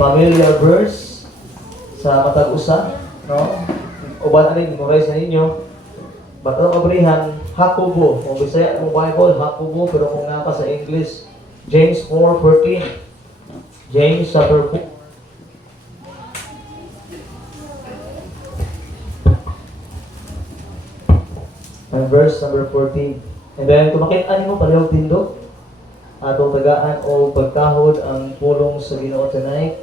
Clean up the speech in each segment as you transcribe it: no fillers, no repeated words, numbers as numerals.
Familiar verse sa matag usa, no? Uban ani memorize na ninyo. Bato kabrihan Hakubo, kung Bisaya kung Bible Hakubo, pero kung nga pa sa English James 4:14. James chapter 4 and verse number 14. And then kung makita nimo palihog tindog atong tagaan o pagkahod ang pulong sa Ginoo tonight.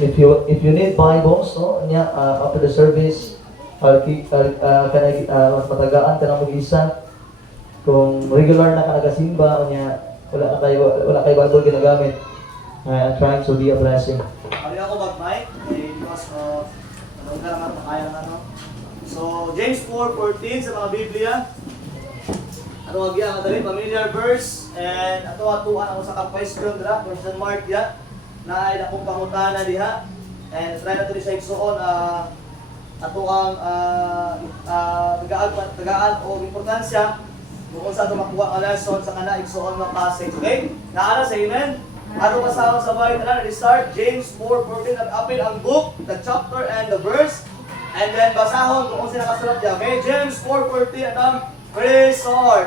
If you need Bibles, no, after the service, matagaan ka na mag-isa. Kung regular na ka nagasimba, wala kay Bible ginagamit. I'm trying to be a blessing. Kali ako mag-mic, because of lang at kaya ng ano. So, James 4:14 sa mga Biblia. Ato agya nga dali familiar verse and ato atuan ako sa question dira question mark ya na ay akong pangutana diha and try na to sa igsoon ato ang tagaan o importansya kung sa ato makuha ang lesson sa kana igsoon nga passage. Okay? Naara sa amen. Ato kasama sa bahay na start James 4:14 at apil ang book, the chapter and the verse and then basahon kung sino nakasulat diya. Okay? James 4:14 at ang praise Lord.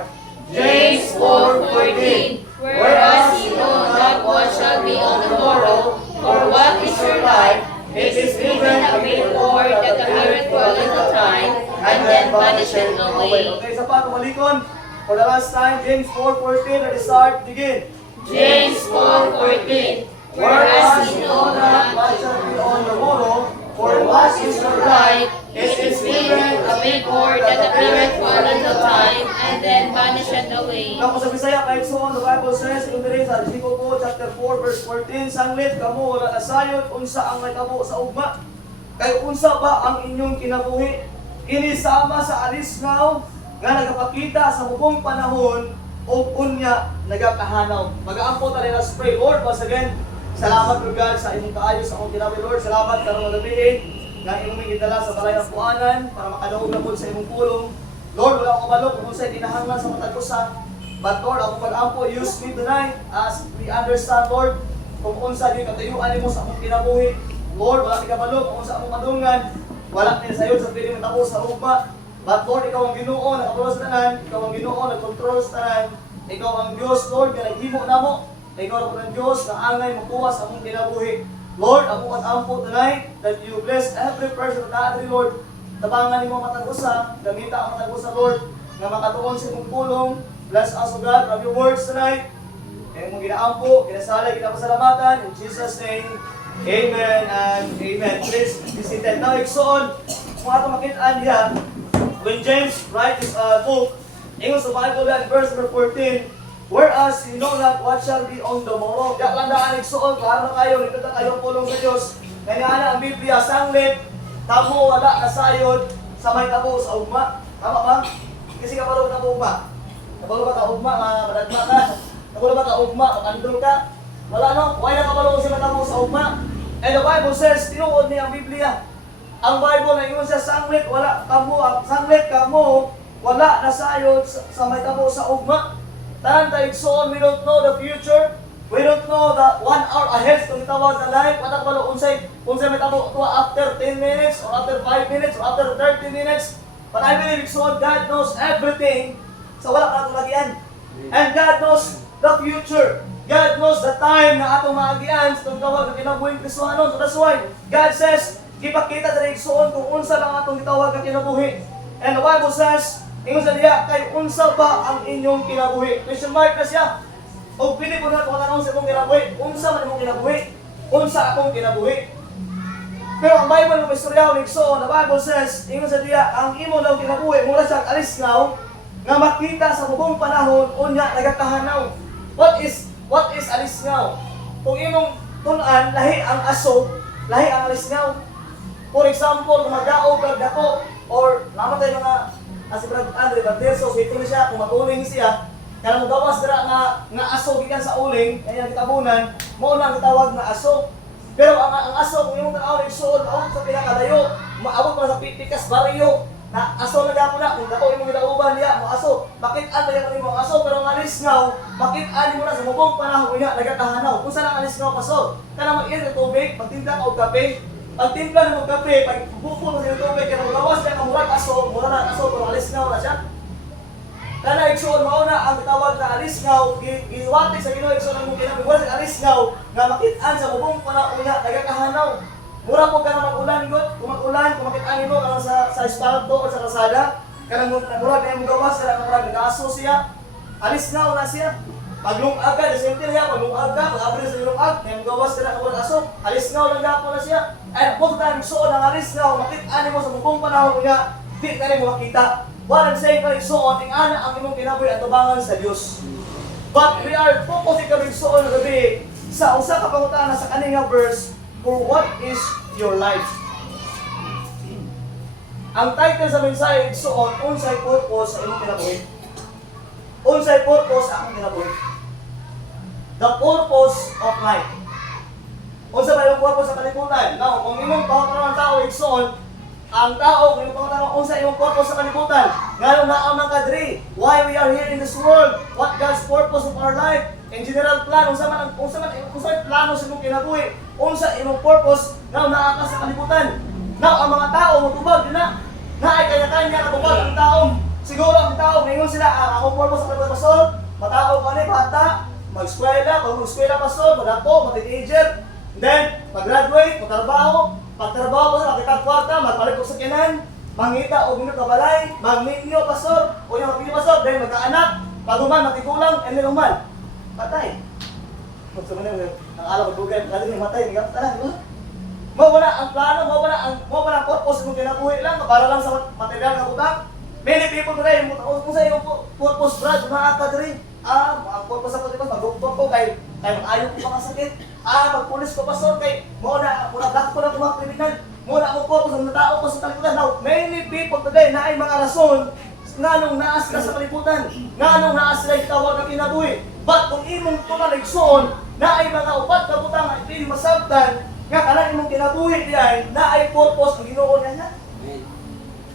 James 4:14. Whereas you know not what shall be on the morrow, or what is your life, it is given a reward that appeareth for a little time, and then vanisheth away. Okay, sa pato malikon. For the last time, James 4:14 at start, begin. James 4:14. Whereas you know not what shall be on the morrow, or what is your life, it is given a reward that appeareth for a little time, and then vanisheth away. Ako sa Bisaya, kahit soon, the Bible says, in the sa Archiko po, chapter 4, verse 14, sanglit kamo wala nasayod, unsa ang nagabo sa ugma. Kay unsa ba ang inyong kinabuhi? Inisama sa alisngaw, nga nagapakita sa mubong panahon, o unya nagakahanaw. Mag-aampo tayo na pray, Lord, once again, salamat Lord God sa imong kaayos sa akong kinabuhi, Lord. Salamat karong gabi nga imong gidala sa balay ng puanan para makadawog na po sa imong pulong. Lord, wala akong kabalo kung sa'y dinahanglan sa matag usa. But Lord, ako pag-ampo, use me tonight as we understand, Lord, kung unsa di katayuan mo sa akong kinabuhi. Lord, wala kang kabalo kung unsa akong madungan. Wala din sayo sa pili matabo sa ugma. But Lord, ikaw ang Ginoo na kabalo sa tanan, ikaw ang Ginoo na kontrol sa tanan. Ikaw ang Diyos, Lord, nga naghimo namo. Ikaw ang Diyos na angay makuha sa akong kinabuhi. Lord, ako pag-ampo tonight that you bless every person na natin, Lord. Tabangan mo matag usa, gamita ang matag usa, Lord, nga makatuon sa imong pulong. Bless us, O God, from your words tonight. Kaya mong ginaampo, ginasalay, ginapasalamatan. In Jesus' name, amen and amen. Please be seated. Now, iksoon, kung ato makitaan niya, when James write this book, ingon sa Bible yan, verse number 14, whereas you know not what shall be on the morrow. Yak lang daan igsoon, klaro na kayo, nito na kayong pulong sa Diyos. Kaya ang Biblia, sanglit, tabo wala kasayod sa may tabo sa ugma. Tama ba? Kasi kapalo ka ugma. Kapalo ba ka ugma, madagma ka? Kapalo ba ka ugma, makandol ka? Wala no? Why na kapalo si matabo sa ugma? And the Bible says, tinuod niya ang Biblia. Ang Bible na ingon sa sanglit, wala kamo, sanglit kamo, wala nasayod sa may tabo sa ugma. Tanan tayo igsoon, we don't know the future. We don't know the 1 hour ahead kung itawag na life. Patak pala unsay may tabo after 10 minutes, or after 5 minutes, or after 30 minutes. But I believe igsoon, God knows everything. So wala ka tulagian. And God knows the future. God knows the time na atong maagian sa itong tawag na kinabuhing Kristohanon. So that's why God says, ipakita sa igsoon kung unsa lang atong gitawag na kinabuhi. And the Bible says, ingon sa diya, kay unsa ba ang inyong kinabuhi? Question mark na siya. O pili po na kung tanong sa imong kinabuhi. Unsa man imong kinabuhi? Unsa akong kinabuhi? Pero ang Bible ng istorya ng igsoon, the Bible says, ingon sa diya, ang imo daw kinabuhi, mula sa alisngaw, nga makita sa bubong panahon, unya nagakahanaw. What is alisngaw? Kung imong tunan, lahi ang aso, lahi ang alisngaw. For example, kung mag-daog kag dako, or naman tayo mga si Brad Andre Banderso, ito na siya, kung mag-uling siya, kaya mo gawas dira nga aso gikan sa uling, kaya kitabunan, mo na gitawag na aso. Pero ang aso, kung yung tanaw nagsuod, awag sa pinakadayo, maabot pa sa pitikas baryo, na aso na dako na, kung dako imong gitauban niya, mo aso, bakit ano yung aso, pero ang alisngaw, makit-ani mo na sa mubong panahon niya, nagkatahanaw. Kung saan ang alis nga pasol, kanang mag-init ng tubig, magtinda ka og kape, pagtimpla ng mga kape, pag buko mo sa tubig, kanang magawas niya ng murag aso, mura na aso, pero alis nga na siya. Kana igsoon mao na ang gitawag na alisngaw, giwati sa Ginoo igsoon ang mong kinabuhi sa alisngaw, nga makit-an sa mubong panahon niya, nagkakahanaw. Mura po ka na mag-ulan, God. Kung mag-ulan, kung makit-ani mo, kanang sa espalto o sa kalsada, kanang murag na yung gawas, kanang murag nag-aso siya, alisngaw na siya. Maglungag ka, the same thing niya, maglungag ka, mag-abri sa lungag, na yung gawas ka na murag aso, alisngaw lang gapo na siya. Ay, po tayo igsoon ang alisngaw, makit-ani mo sa mubong panahon niya, di ka rin mo makita. What I'm saying ka igsoon, ana ang imong kinabuhi at tubangan sa Dios. But we are focusing ka igsoon gabi sa usa ka pangutana sa kaninga verse, for what is your life? Ang title sa mensahe igsoon, unsay purpose sa imong kinabuhi? Unsay purpose sa akong kinabuhi? The purpose of life. Unsa ba yung purpose sa kalibutan? Now, kung imong pangutana ng tao igsoon, ang tao, kung yung tanong kung sa iyong purpose sa kalibutan, ngayon naam ng kadri, why we are here in this world, what God's purpose of our life, in general plan, unsa man plano sa imong kinabuhi, unsa imong purpose, ngayon naaka sa kalibutan. Now, ang mga tao, matubag din na ay kanya-kanya katubag ang tao. Siguro ang tao, ngayon sila, akong purpose sa kalibutan, pasol, matao pa ni bata, mag-eskwela, mag-eskwela pasol, madako, mag-teenager, then, mag-graduate, magtrabaho, pagtrabaho ko sa makitag kwarta, magpalit ko sa kinan, mangita o minut kabalay, magninyo pastor, o yung magpili pastor, then magkaanak, paguman, matikulang, and then uman. Patay. Gusto mo na yun, ang alam magbugay, kaya din matay, hindi ka patay, di ba? Mawala ang plano, mawala ang purpose mong kinabuhi lang, para lang sa material na utang. Many people today, kung sa iyong purpose, Brad, umaaka diri, ang purpose ako, diba, mag-doktor ko, kay ayaw ko makasakit. Magpulis ko pastor kay muna black ko na mga kriminal. Muna ako po sa mga tao ko sa kalibutan. Now, many people today na ay mga rason nganong naas ka sa kalibutan. Nganong naas sila itawag na kinabuhi. But kung imong tumaligsoon na ay mga upat ka butang ay pili masabtan, nga kanang imong kinabuhi diay na ay purpose ng Ginoo niya.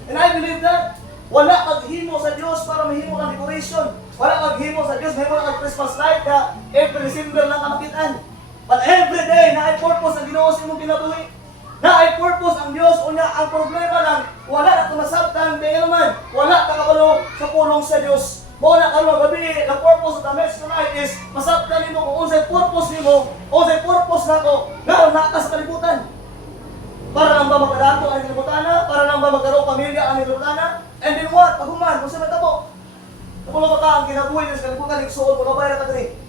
And I believe that wala maghimo sa Dios para mahimo ng decoration. Wala maghimo sa Dios mahimo ng Christmas light ka every December lang ka makitaan. But every day, na ay purpose ang Ginoo sa imong kinabuhi. Na ay purpose ang Dios. Unya, ang problema lang, wala na tumasabtan, kaya naman, wala ka kabalo sa pulong sa Dios. Muna ka naman gabi, the purpose of the message tonight is, masabtan nimo kung unsay purpose nimo, unsay purpose nako, ngayon naka sa kalibutan. Para lang ba magkadato ang kalibutan? Para lang ba magkaroon pamilya ang kalibutan? And then what? Paguman, kung saan natabo? Kung ba ka ang kinabuhi sa kalibutan, igsuon, kung ba ka diri?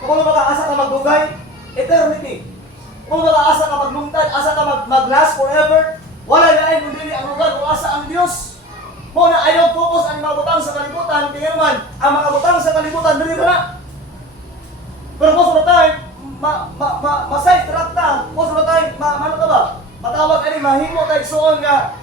Kung ba asa ka magdugay, eternity. Kung ba asa ka maglungtad, asa ka mag-last forever, wala na ay kundi ang lugar kung asa ang Diyos. Muna ayaw focus ang mga butang sa kalibutan, kaya naman, ang mga butang sa kalibutan, dali ka na. Pero most of the time, masay trakta, most of the time, ano ka ba? Matawag ka mahimo tayo soon nga,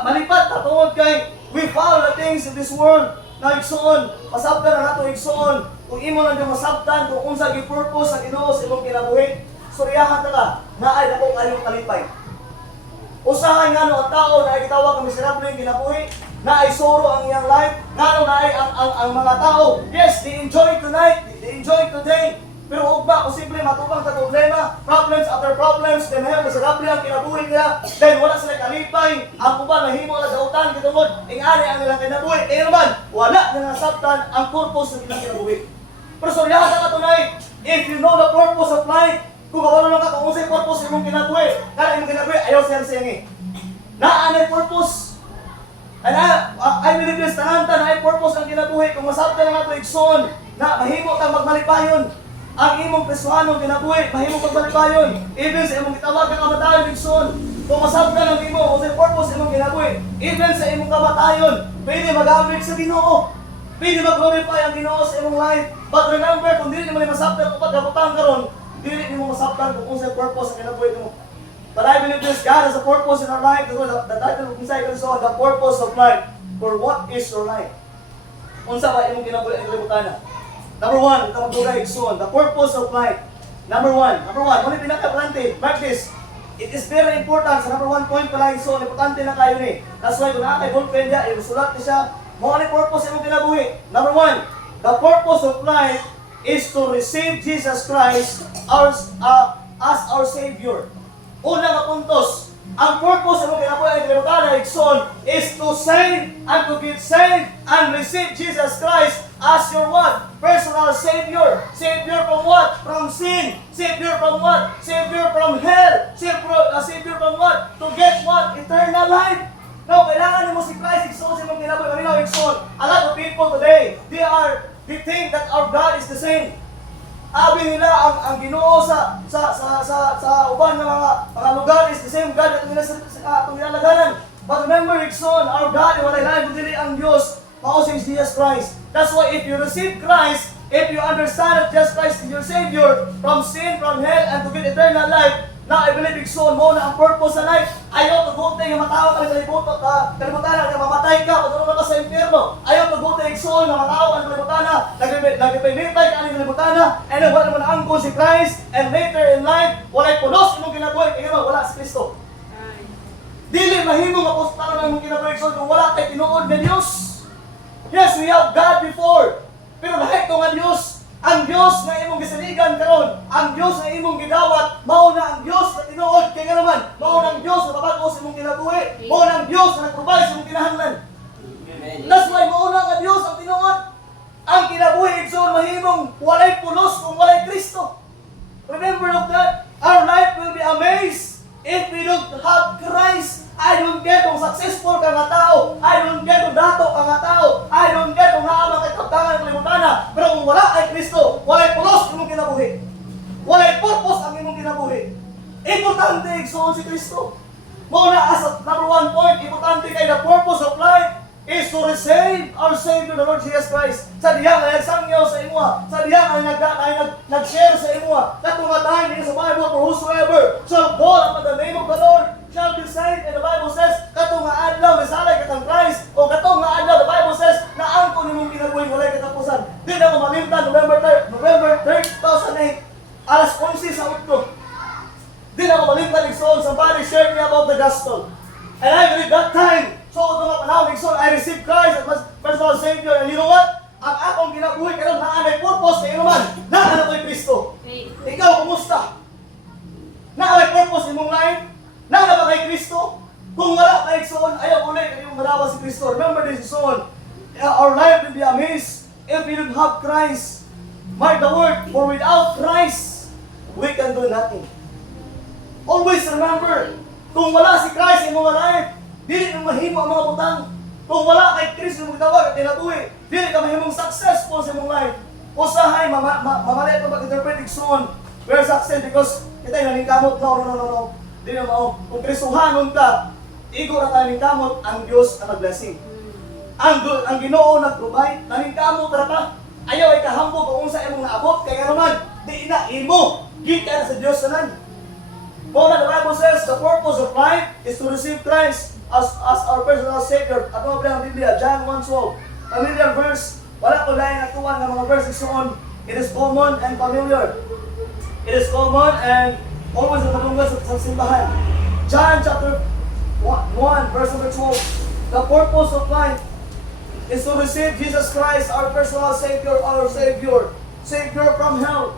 malipat na tungod kay, we follow the things of this world, na igsoon, pasabtan na nato igsoon, kung imo lang yung masabtan, kung unsa gi purpose sa Ginoo sa imong kinabuhi, suryahan ka na ay dako kayong kalipay. Usahay nga ang tao na ay gitawag ng miserable yung kinabuhi, na ay soro ang iyang life, nga na ay ang mga tao, yes, they enjoy tonight, they enjoy today, pero ugma kung simple matubang sa problema, problems after problems, then may miserable ang kinabuhi nila, then wala sila kalipay, ang uban mahimo na dautan kitungod, ingani ang ilang kinabuhi, kaya naman, wala na nasabtan ang purpose ng ilang kinabuhi. Pero suryahan ka tonight, if you know the purpose of life, kung kabalo lang ka kung unsay purpose imong kinabuhi, kaya imong kinabuhi, ayaw siyang naanay purpose. I believe this, tananta na ay purpose ang kinabuhi, kung masabtan na ito igsoon, na mahimo kang magmalipayon, ang imong presyohanong kinabuhi, mahimo magmalipayon, even sa imong gitawag ng kamatayon igsoon, kung masabtan ang imo, kung unsay purpose imong kinabuhi, even sa imong kamatayon, pwede mag-abrik sa Ginoo. Pwede mag-glorify ang Ginoo sa imong life. But remember, kung dili mo masabtan kung pagkabutang karon, dili mo masabtan kung unsay purpose ang kinabuhi mo. But I believe this, God has a purpose in our life. The title of inside is the purpose of life. For what is your life? Unsa ba imong kinabuhi ang kalibutan? Number one, ito magdugay igsoon. The purpose of life. Number one, muli pinaka-importante. Mark this. It is very important. Sa number one point pala igsoon, importante na kayo ni. That's why kung nakakay ballpen niya, isulat niya siya, mo ang purpose imong kinabuhi. Number one, The purpose of life is to receive Jesus Christ as our Savior. Una nga puntos, ang purpose ng kinabuhi ng kalibutan is to save and to get saved and receive Jesus Christ as your what? Personal Savior. Savior from what? From sin. Savior from what? Savior from hell. Savior from what? To get what? Eternal life. Now, kailangan mo si Christ exalt sa mong kinabuhi. Kami exalt. A lot of people today, they think that our God is the same. Abi nila ang Ginoo sa uban ng mga lugar is the same God at nilalaganan. But remember, Ikson, our God, walay lain kundi ang Diyos, mausing Jesus Christ. That's why if you receive Christ, if you understand that Jesus Christ is your Savior from sin, from hell, and to get eternal life, now I believe Ikson mo na ang purpose sa life, ayaw pagbuti nga matawa ka ng kalibutan na mamatay ka, patulong ka sa impyerno. Ayaw pagbuti Ikson na matawa ka ng kalibutan na nagpipilipay ka ng kalibutan na, and then wala naman angkon si Christ, and later in life, walay punos imong kinabuhi, kaya wala si Kristo. Dili mahimong apostalan ang imong kinabuhi Ikson kung wala kay tinuod na Diyos. Yes, we have God before, pero lahat ko nga Diyos, ang Diyos na imong gisaligan karon, ang Diyos na imong gidawat, mao na ang Diyos na tinuod kay naman, mao na ang Diyos na babago sa imong kinabuhi, mao na ang Diyos na nagprovide sa imong kinahanglan. That's why mao na ang Diyos ang tinuod. Ang kinabuhi igsoon mahimong walay pulos kung walay Kristo. Remember of that, our life will be amazed if we don't have Christ. I don't care kung successful ka nga tao. I don't care kung dato ka nga tao. I don't care kung naamang kay kaptangan ng kalimutan. Pero kung wala kay Kristo, walay pulos ang imong kinabuhi. Walay purpose ang imong kinabuhi. Importante igsoon si Kristo. Muna as a number one point, importante kay the purpose of life is to receive our Savior, the Lord Jesus Christ. Sa diya nga nagsangyaw sa imuha. Sa diya nga nag-share sa imuha. Katungatan niya sa Bible, for whosoever shall call upon the name of the Lord shall be saved. And the Bible says, katong nga adlaw, misalay katang Christ, o katong nga adlaw, the Bible says, na angko nimong kinabuhi, walay katapusan. Di na ko malimtan, November 3, 2008, alas 11 sa utlo. Di na ko malimtan, Igsoon, somebody shared me about the gospel. And I believe that time, so ito nga panahon, Igsoon, I received Christ as my personal Savior. And you know what? Ang akong kinabuhi karon na may purpose kay naman, na ko'y Kristo. Ikaw, kumusta? Na may purpose imong life? Na ba kay Kristo? Kung wala kay Igsoon, ayaw ulit kayong marawa si Kristo. Remember this, Igsoon, our life will be amazed if we don't have Christ. Mark the word, for without Christ, we can do nothing. Always remember, kung wala si Christ in mga life, dili na mahimo ang mga butang. Kung wala kay Kristo yung tawag at tinabuhi, dili ka mahimong successful sa imong life. Usahay, mamalit ang mag-interpret Igsoon. We're success because kita yung nalingkamot. No. Dili na mao. Kung Kristohanon ka, igo na tayo ningkamot, ang Diyos na mag-blessing. Ang Ginoo nag-provide, naningkamot na ka. Ayaw ay kahambog kung sa imong naabot, kaya naman, di na imo, gita na sa Diyos na nan. Muna, the Bible says, the purpose of life is to receive Christ as our personal Savior. At mga bilang Biblia, John 1:12. Familiar verse, wala ko lain atuan ng mga verses noon. It is common and familiar. It is common and always natulungan sa simbahan. John chapter 1, verse number 12. The purpose of life is to receive Jesus Christ, our personal Savior, our Savior. Savior from hell.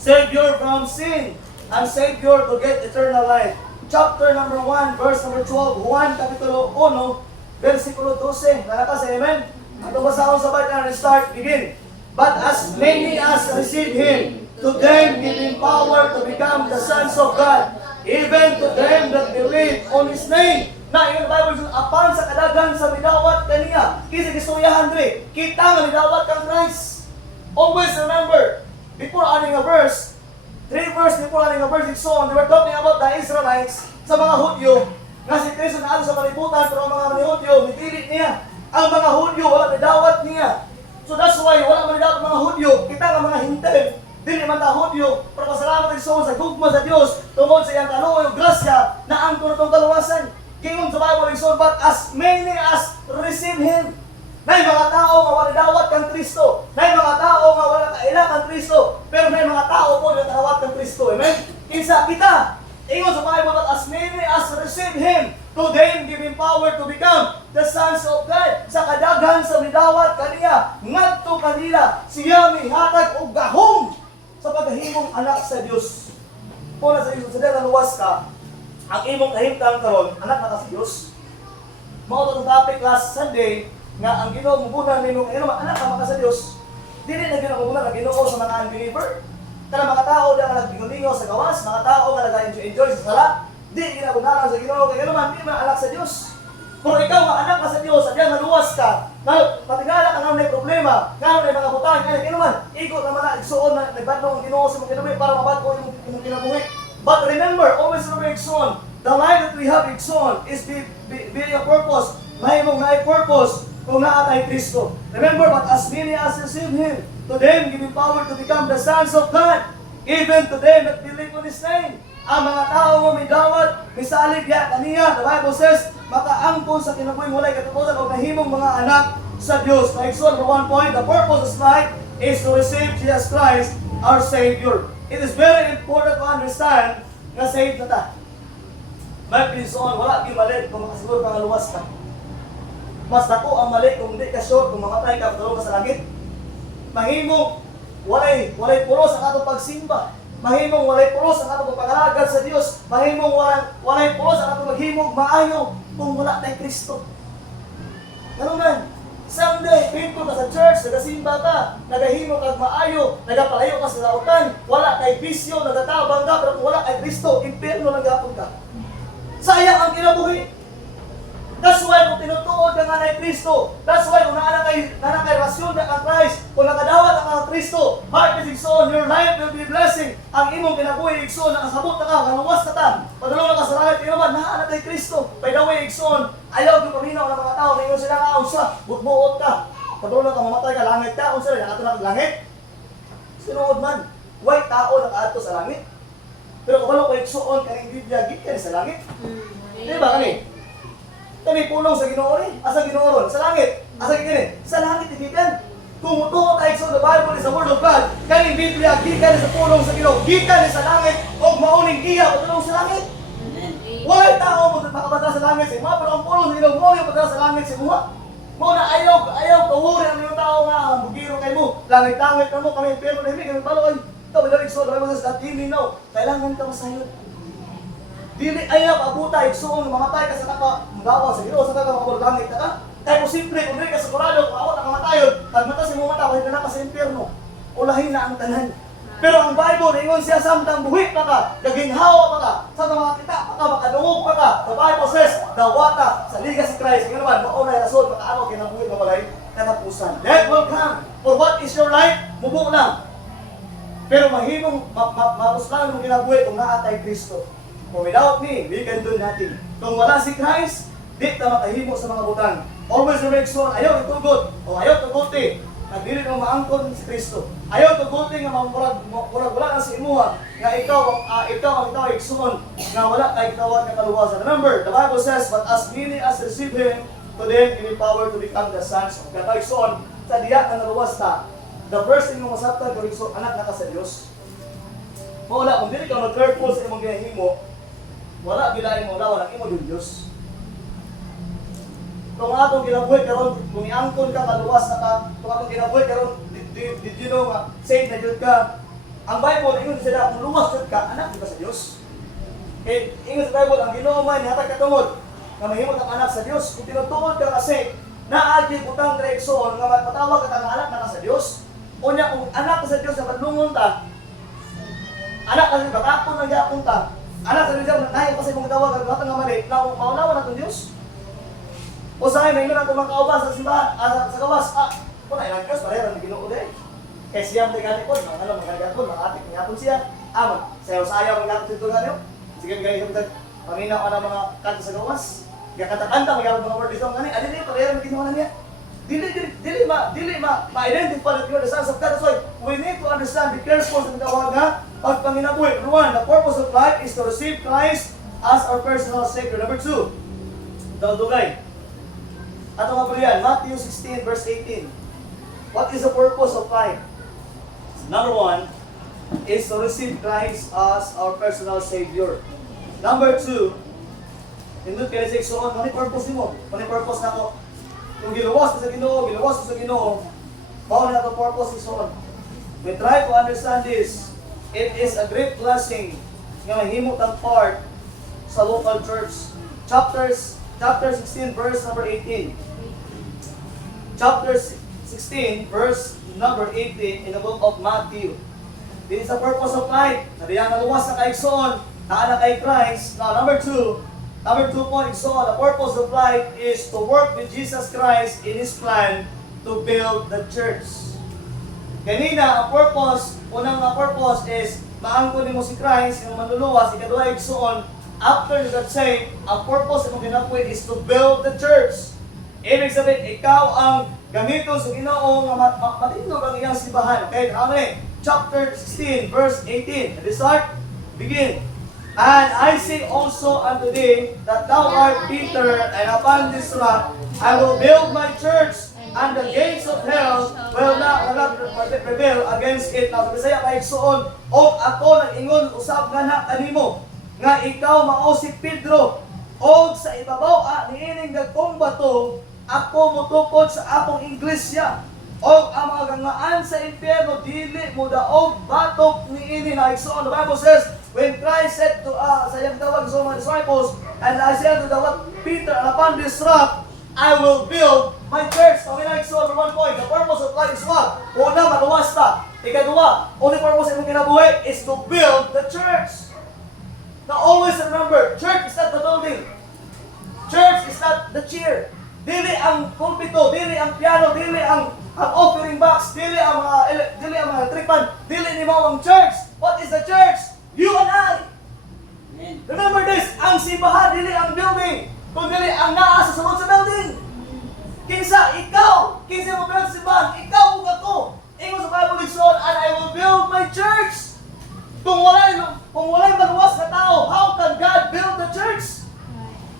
Savior from sin. And Savior to get eternal life. Chapter number 1, verse number 12. Juan kapitulo 1, versikulo 12. Nalakas, amen? At basahon sa bayan na start, begin. But as many as receive Him, to them give Him power to become the sons of God, even to them that believe on His name. Na yung Bible says, apan sa kadagan sa midawat kaniya, kisa kisuyahan dre, kita nga midawat kang Christ. Always remember, before adding a verse, 3 verse before adding a verse, it's on, they were talking about the Israelites sa mga Hudyo, nga si Kristo na sa kalibutan, pero ang mga Hudyo, nitilit niya. Ang mga Hudyo, wala midawat niya. So that's why, wala midawat mga Hudyo, kita nga mga hintel, dili man ta Hudyo, pero pasalamat ang sa gugma sa Diyos, tungkol sa iyang kaluoy o grasya, na ang tunatong kaluwasan. Kingon sa Bible, it's on, but as many as receive Him, may mga tao nga wala dawat kang Kristo. May mga tao nga wala kaila kang Kristo. Pero may mga tao po na dawat kang Kristo. Amen? Kinsa kita. Ingon sa Bible, but as many as receive Him, To them give him power to become the sons of God. Sa kadaghan sa midawat kaniya, ngadto kanila siya mihatag og gahom sa paghahimong anak sa Dios. Kung sa Dios sa dalan luwas ka, ang imong kahimtang karon anak na ka sa Dios. Mao to topic last Sunday nga ang Ginoo mubunan nimo anak ka maka sa Dios. Dili na Ginoo mubunan ang Ginoo sa mga unbeliever. Kana mga tao na nagbigolingo sa gawas, mga tao nga nag-enjoy sa sala, di ginabunaran sa Ginoo kay man di man anak sa Dios. Kung ikaw nga anak ka sa Dios, adya maluwas ka, matingala ka nga may problema, nga may mga butang, kaya man, ikot naman na igsuon na nagbadlong ang Ginoo sa mga kinabuhi para mabadko yung kinabuhi. But remember, always remember igsuon, the life that we have igsuon is being a purpose, may purpose kung naatay Kristo. Remember, but as many as receive Him, to them give Him power to become the sons of God, even to them that believe on His name. Ang mga tao mo may dawat, may salig ya kaniya, the Bible says, makaangkon sa kinabuhi walay katapusan o nahimong mga anak sa Diyos. Like so, number 1 point, the purpose of life is to receive Jesus Christ, our Savior. It is very important to understand na saved na ta. May pinsoon, wala di mali kung makasiguro ka nga luwas ka. Mas dako ang mali kung hindi ka sure kung mamatay ka, tulong ka sa langit. Mahimong, walay pulos ang atong pagsimba. Mahimong walay pulos ang atong pagpangalagad sa Dios. Mahimong walay pulos ang atong maghimog maayo kung wala tayong Kristo. Ganun man. Someday, pinto ka sa church, nagasimba ka, nagahimog kag maayo, nagapalayo ka sa lautan, wala kay bisyo, nagatabang ka, pero kung wala kay Kristo, impyerno lang gapon ka. Sayang ang kinabuhi. That's why kung tinutuod ka nga na Kristo, that's why kung naana kay rasyon na kang Christ, kung nakadawat ang Kristo, heart is igsoon, your life will be blessing. Ang imong kinabuhi igsoon, nakasabot na ka, kaluwas na ta, padulong na ka sa langit, inaman, naana kay Kristo. By the way, igsoon, ayaw yung paminaw ng mga tao, ngayon sila nga, unsa, butbuot ka, padulong ka, mamatay ka, langit ka, unsa rin, nakato na langit. Sinuod man, why tao nakaato sa langit? Pero kung wala ko igsoon, kaning Biblia, gikan sa langit. Di ba kani? Kami pulong sa Ginoo ni, asa Ginoo ron? Sa langit. Asa kini? Sa langit ibigan. Kung mutuo tayo sa the Bible is the Word of God, kaning Biblia gikan sa pulong sa Ginoo, gikan sa langit og mauning giya patulong sa langit. Walay tao mo makabata sa langit sa mga pero ang pulong sa Ginoo mo yung patulong sa langit sa mga. Mo na ayaw kawuri ang mga tao nga ang bugiro kay mo. Langit-langit na mo kami pero dili kami balo ay. Ito bilang igsoon, the Bible says that you know, kailangan ka masayod. Dili ayaw abuta igsoon mamatay ka sa gawa sa Ginoo sa mga langit na ka. Kaya posible kung dili ka sigurado kung awat ang mamatayon, pag mata si mo mata wala na ka sa impyerno. Ulahin na ang tanan. Pero ang Bible ingon siya samtang buhi pa ka, gaginhawa pa ka, sa mga kita pa ka, makadungog pa ka. The Bible says, dawata sa liga si Christ. Ngayon naman, maunay rason, makaano kinabuhi na walay katapusan. Death will come. For what is your life? Mubo lang. Pero mahimong mapuslan mo kinabuhi kung naatay Kristo. For without me, we can do nothing. Kung wala si Christ, di ta makahimo sa mga butang. Always remember son, ayaw itugot o ayaw tuguti. Nagdili ng maangkon si Kristo. Ayaw tuguti nga murag wala na si imuha nga ikaw ang igsoon nga wala kay kawat nga kaluwasan. Remember, the Bible says, but as many as receive Him, to them give Him power to become the sons of God. Igsoon, sa diya nga naluwas ta, the first thing mo masabtan kung igsoon, anak na ka sa Dios. Wala, kung dili ka mag-careful sa imong ginahimo, wala bilain mo lawan ang imo Dios. Kung atong ginabuhi karon, kung iangkon ka kaluwas na ka, kung atong ginabuhi karon, did you know nga saved na jud ka. Ang Bible ingon sila kung luwas jud ka, anak di ba sa Dios? Eh ingon sa Bible ang Ginoo man hatag katungod nga mahimo kang anak sa Dios. Kung tinutuod ka kasi naagi butang direksyon nga magpatawag ka nga anak na ka sa Dios. Unya kung anak ka sa Dios nga padlungon ta, anak ka sa bakakon nga gyapon ta. Anak sa Diyos, nahin pa sa imong tawag, ang nga mali, maunawa na itong Diyos. O sa akin, may ilan ang kumakaubas sa simbahan, sa gawas, kung na ilang Diyos, parehara na Ginoo din. Kaya siya ang tiganikon, magalikon, atik, ngapon siya. Sayaw-sayaw, magkakot ito nga niyo. Sige, ganyan yung paminaw ka ng mga kanta sa gawas. Gakanta-kanta, magkakot mga word isang gani, alin niyo, parehara na ginawa na niya. Dili ma-identify that you're the sons of God. That's why we need to understand, be careful sa tawag nga, pagpanginabuhi. Number 1, the purpose of life is to receive Christ as our personal Savior. Number 2, dugay. Ato nga po yan, Matthew 16 verse 18. What is the purpose of life? Number 1 is to receive Christ as our personal Savior. Number 2, Nindot kayo sa igsoon, ano yung purpose mo? Ano yung purpose na ko? Kung giluwas ka sa Ginoo, mao na ito purpose igsoon. We try to understand this. It is a great blessing nga mahimot ang part sa local church. Chapter 16, verse number 18. Chapter 16, verse number 18 in the book of Matthew. This is the purpose of life. Nariyan naluwas na kaigsoon, naa na kay Christ. Now, number 2 point, igsoon, the purpose of life is to work with Jesus Christ in His plan to build the church. Kanina, ang purpose, unang purpose is maangkon mo si Christ, yung manluluwas, ikaduha igsoon, after you got saved, ang purpose mo ginapuin is to build the church. Ibig sabihin, ikaw ang gamiton sa Ginoo nga matindog ang iyang simbahan. Okay, amen. Chapter 16, verse 18. At the start, begin. And I say also unto thee that thou art Peter, and upon this rock I will build my church, and the gates of hell will not prevail against it. Now, sa Bisaya kaigsoon, o ako nang ingon usab nga na kanimo, nga ikaw mao si Pedro, o sa ibabaw niining dagkong bato, ako mutukod sa akong iglesia, o ang mga gangaan sa impyerno dili mo daog batok niini. Na igsoon, the Bible says, when Christ said to sa iyang tawag sa mga disciples, and I said to the Peter, and upon this rock I will build my church. So, so number 1 point, the purpose of life is what? Una, maluwas ta. Ikaduha, only purpose ng kinabuhi is to build the church. Now, always remember, church is not the building. Church is not the chair. Dili ang pulpito, dili ang piano, dili ang offering box, dili ang mga electric fan, dili ni mo ang church. What is the church? You and I. Amen. Remember this, ang simbahan dili ang building, kung dili ang naa sa sulod sa building. Kinsa ikaw, kinsa mo build simbahan, ikaw ug ako. Ingon sa Bible igsoon, and I will build my church. Kung walay maluwas na tao, how can God build the church?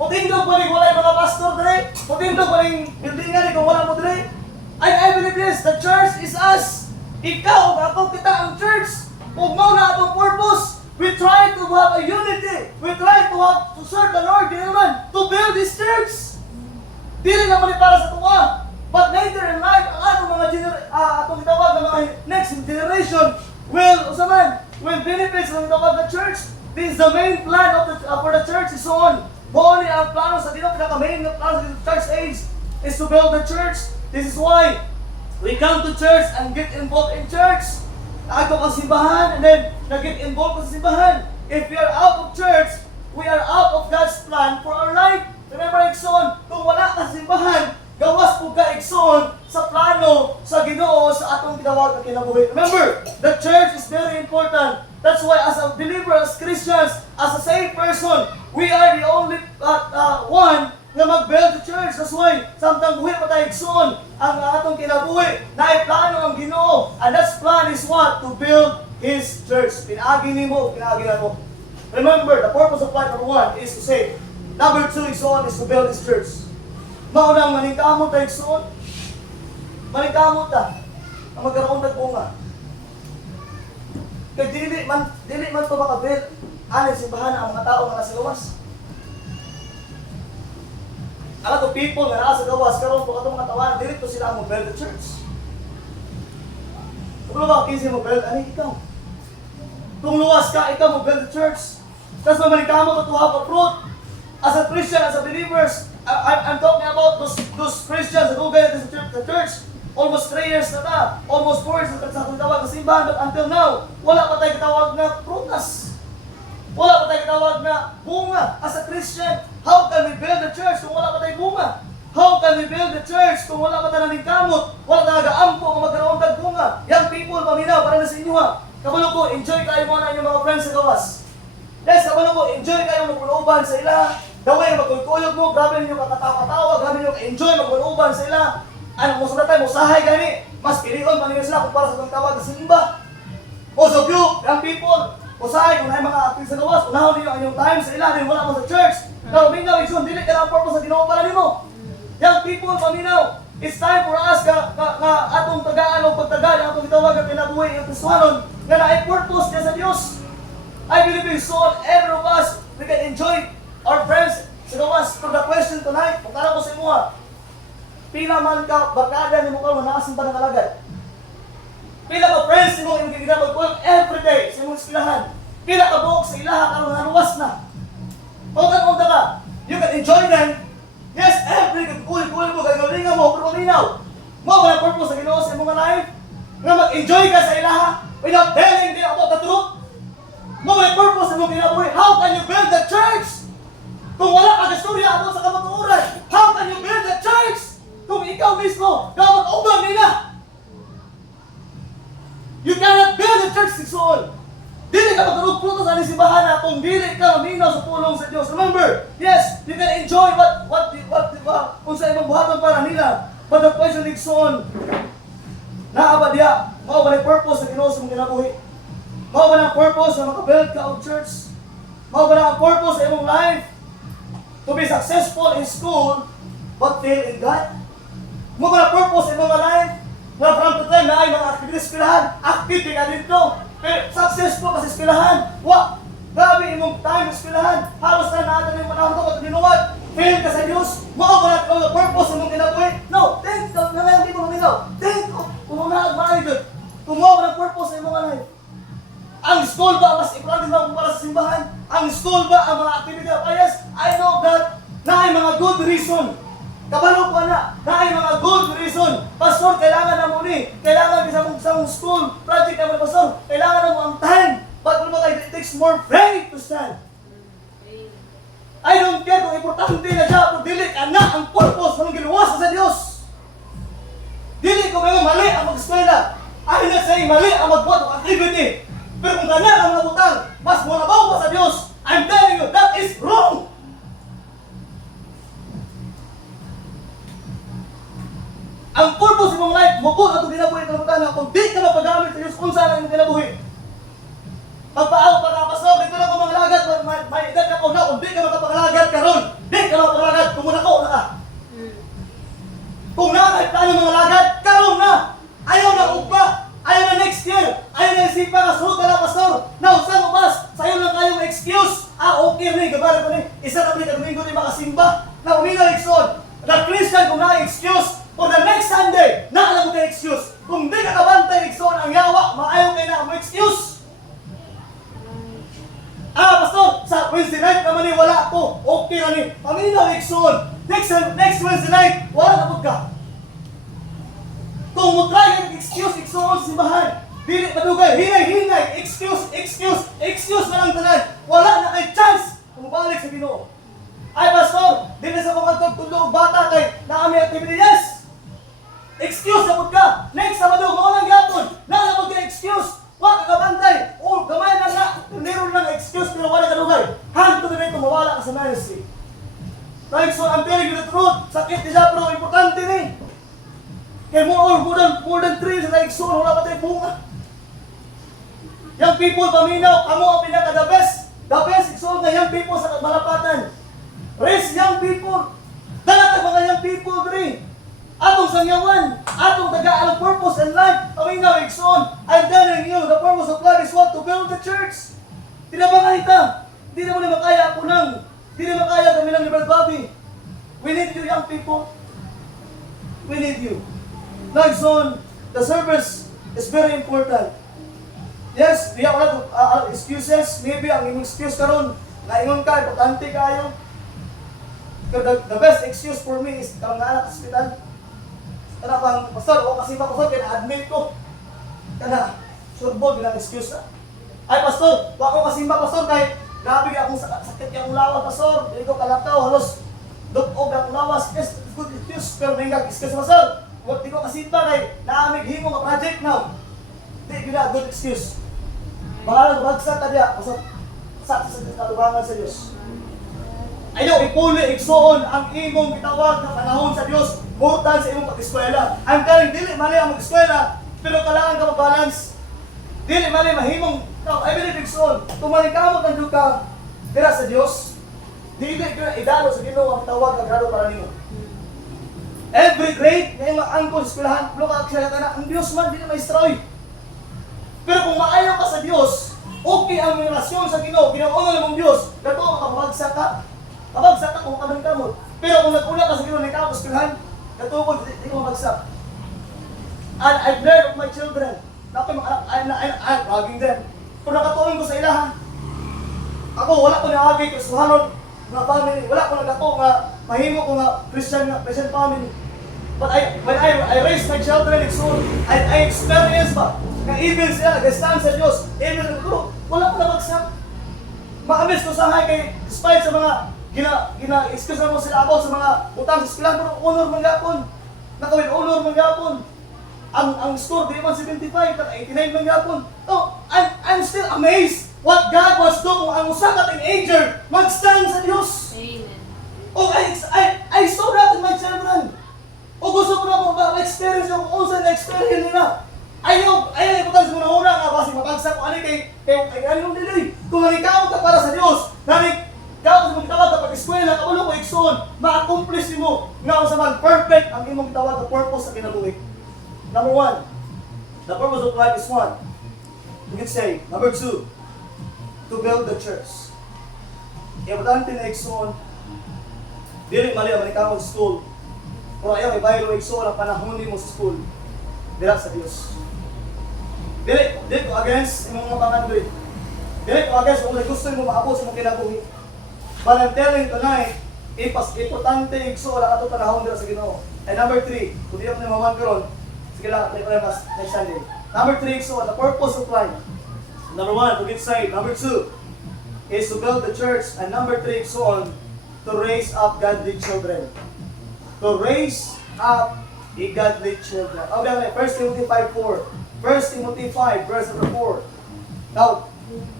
Putindog ba rin walay mga pastor dire? Putindog ba rin buildingan kung wala mo dire? I believe this, the church is us. Ikaw ug ako, kita ang church. Ug mao na atong purpose. We try to have a unity. We try to serve the Lord, to build this church. Dili naman para sa tuwa. But later in life, ang atong mga atong gitawag ng mga next generation will benefit sa gitawag ng church. This is the main plan of for the church is on. Mo ni ang plano sa dito, pinaka-main na plano sa church age is to build the church. This is why we come to church and get involved in church. Ako ang simbahan, and then nag-get involved sa simbahan. If we are out of church, we are out of God's plan for our life. Remember, Ikson, kung wala ka simbahan, gawas po ka, Ikson, sa plano, sa Ginoo, sa atong tinawag na kinabuhi. Remember, the church is very important. That's why as a believer, as Christians, as a saved person, we are the only one na mag-build the church. That's why, samtang buhi pa tayo, Ikson, ang atong kinabuhi, na plano ang Ginoo. And that plan is what? To build His church. Pinagi nimo, pinagi na mo. Remember, the purpose of life, number 1, is to save. Number 2, Ikson, is to build His church. Maunang maningkamot tayo, Ikson. Maningkamot ta. Ang magkaroon ng bunga. Kaya dili man to makabuild. Ano simbahan ang mga tao nga nasa gawas. Alam ko, people nga nasa gawas, karoon po katong mga tawanan, dili to sila ang build the church. Kung ba, kinsi mo build, ano ikaw? Kung luwas ka, ikaw mo build the church. Tapos mamaningkamot to have a fruit. As a Christian, as a believers, I'm talking about those Christians who get into the church. Almost 3 years na ta. Almost 4 years na sa atong tawag na simbahan. But until now, wala pa tayo katawag na prutas. Wala pa tayo katawag na bunga. As a Christian, how can we build the church kung wala pa tayo bunga? How can we build the church kung wala pa tayo naningkamot? Wala tayo nag-aampo kung magkaroon tayo bunga. Young people, paminaw, para na sa inyo ha. Kabalo ko, enjoy kayo muna inyong mga friends sa gawas. Yes, kabalo ko, enjoy kayo magpunuban sa ila. Daway, magkulkuyog mo, grabe ninyo kakatawa-tawa, grabe ninyo enjoy magpunuban sa ila. Ano, most of the time, usahay gani. Mas pilion pa ninyo sila kung para sa tawag na simba. Most of you, young people, usahay kung ay mga active sa gawas, unahon ninyo ang inyong time sa ila, wala mo sa church. Now, mingaw, Ikson, dili ka lang purpose sa Ginoo para nimo. Young people, paminaw, it's time for us nga atong tagaan o pagtagaan, atong itawag ang kinabuhi, ang Kristohanon, nga na purpose niya sa Diyos. I believe in soul, every of us, we can enjoy our friends So once, for the question tonight, pagkala ko sa imo pila man ka barkada ni mo karon naasin pa ng alagad. Pila ka friends ni mo imong ginagawa ko every day sa imong eskwelahan. Pila ka buok sa ilaha karon naluwas na. Unta ka, you can enjoy them. Yes, every kulit mo gagalingan mo pero minaw. Mo ba ang purpose sa Ginoo sa imong life? Nga mag-enjoy ka sa ilaha without telling them about the truth. Mo ba ang purpose sa imong kinabuhi? How can you build the church? Kung wala ka istorya about sa kamatuoran, how can you build the church? Kung ikaw mismo, kapag-ubang nila. You cannot build the church sigsoon. Dili ka magkarugpruto sa simbahan kung dili ka maminaw sa tulong sa Diyos. Remember, yes, you can enjoy what kung sa imong buhaton para nila. But the question igsoon, naaba diya, mao ba ang purpose sa Ginoo sa imong kinabuhi? Mao ba ang purpose na makabuild ka og church? Mao ba ang purpose sa imong life? To be successful in school, but fail in God? Mao ba ang purpose sa imong life? Na from the time na ay mga activities eskwelahan, active ka dito. Pero successful ka sa eskwelahan. Grabe imong time sa eskwelahan. Halos na natin yung manahon ko at binuwag. Fail ka sa Diyos. Mao ba ang purpose sa imong kinabuhi? No, think na ngayon di mo maminaw. Think kung mga agmay good. Kung mao ba ang purpose sa imong life? Ang school ba mas importante na para sa simbahan? Ang school ba ang mga activity? Yes, I know that na ay mga good reason. Kabalo ko na ay mga good reason. Pastor, kailangan na mo ni. Kailangan sa mong school project na mo, pastor. Kailangan na mo ang time. But it takes more faith to stand. I don't care kung importante na siya kung dili ka na ang purpose ng giluwas sa Diyos. Dili ko ngayon mali ang mag-eskwela. I'm not saying mali ang magbuhat ng activity. Pero kung ganyan ang nabutang, mas mulabaw pa sa Diyos. I'm telling you, that is wrong. Ang purpose ng life, mukul at ginabuhi ng butang kung di ka mapagamit sa Diyos, kung saan ang ginabuhi. Pagpaaw pa ka, pastor, dito na ko mga lagat, may edad na ko na, kung di ka makapangalagat ka ron, di ka makapangalagat, kumunako na ka. Kung nakakait ka ng mga lagat, karon na. Ayaw na ugba, ayaw na next year, ayaw na isipa ka, sulot ka na, pastor. Now, saan mo bas? Sa'yo lang kayong excuse. Okay rin, gabaran ko ni, isa na rin, domingo ni makasimba, na uminga ikson. The Christian kung na-excuse, for the next Sunday, naalam mo kayo excuse. Kung di ka kabantay, ikson ang yawa, maayaw kayo na mo excuse. Pastor, sa Wednesday night naman ni wala ako. Okay na ni. Paminaw, ikson. Next Wednesday night, wala na po ka. Kung mo try yung excuse, ikson, simbahan. Dili madugay, hinay, excuse na lang tanan. Wala na kay chance kung balik sa Ginoo. Ay, pastor, di na sa mga tulog bata kay naami activity. Yes! Excuse na po ka. Next Sabado, mga lang gapon. Nalabot ka excuse. Huwag ka kabantay. O, gamay lang na. Meron lang excuse pero wala ka dugay. Hand to the day, mawala ka sa ministry. Like, so I'm telling you the truth. Sakit niya pero importante ni. Kaya more than 3 sa like, so wala pa tayo bunga. Young people, paminaw, kamo ang pinaka the best. The best exalt na young people sa malapatan. Raise young people. Dalatag mga young people diri. Atong sangyawan, atong taga-alang purpose in life. Paminaw, exalt. I'm telling you, the purpose of life is what? To build the church. Di na ba kahita? Di na mo na makaya ako nang. Di na makaya kami ng Liberal Bobby. We need you, young people. We need you. Next on, the service is very important. Yes, we have a lot of excuses. Maybe ang imong excuse karon na ingon ka, importante kayo. The best excuse for me is karong anak sa hospital. Kana bang pastor o kasi pastor kay admit ko. Kana surbog bilang excuse na. Ay pastor, wa ko kasi pastor kay grabe akong sakit yung lawas pastor. Dili ko kalakaw halos dugog ang lawas. Yes, good excuse pero ningag excuse pastor. Wa di ko kasi kay naamig himo nga project now. Di gina good excuse. Baka bagsak ka diya pastor. Sa katubangan sa Dios. Ayaw ipuli igsoon ang imong gitawag na panahon sa Dios. Butan sa imong pag-eskwela. I'm telling dili mali ang mag-eskwela, pero kailangan ka mag-balance. Dili mali mahimong I believe igsoon. Tumalikamo kang duka dira sa Dios. Dili ka idalo sa Ginoo ang tawag nga grado para nimo. Every grade na imong angkon sa eskwelahan, luka ka na ang Dios man dili maestroy. Pero kung maayaw ka sa Diyos, okay ang relasyon sa Ginoo, ginauna namang Diyos, dato makapagsak ka. Mabagsak ako kaming kamot. Pero kung nag-una ka sa ginoon ng kamot, eskwelahan, katulog, di ko mabagsak. And I've learned of my children. Nakoy mga anak, I'm hugging them. Kung nakatuon ko sa ilahan, ako wala ko nahagi Kristohanon nga family, wala ko nagato nga mahimo ko nga Christian family. But when I raise my children in soul, I experience ba nga even sila nag-stand sa Diyos, even nagturo, wala ko nabagsak. Maamis ko sa kay despite sa mga excuse mo sila about sa mga utang sa eskwelahan, pero honor man gapon. Nakawin honor man gapon. Ang score di man 75, 89 man gapon. So, I'm still amazed what God was doing kung ang usa ka teenager mag-stand sa Diyos. Amen. Oh, I saw that in my children. O gusto ko na mo ma-experience yung kung unsa na-experience nila. Ayaw iputang sa mga una nga basi mabagsak ko ani kay anong dili. Kung ikaw ka para sa Dios, nani ikaw sa magtawag ka pag-eskwela, kaulo ko igsoon, ma-accomplish mo nga sa man perfect ang imong gitawag na purpose sa kinabuhi. Number 1, the purpose of life is 1. You can say, number 2, to build the church. Importante na igsoon, dili mali ang manikang school. Kung ayaw, ibayro igsoon ang panahon mo sa school. Dila sa Dios. Dili ko against imong mga pangandoy. Dili ko against kung gusto mo maabot sa mong kinabuhi. But I'm telling tonight, importante igsoon ang ato panahon dila sa Ginoo. And number 3, kung di ako na maman karon, sige lang, play ko lang next Sunday. Number 3, igsoon, the purpose of life. Number 1, to get saved. Number 2, is to build the church. And number 3, igsoon, to raise up godly children. To raise up a godly children. Okay, 1 Timothy 5:4. 1 Timothy 5, verse number 4. Now,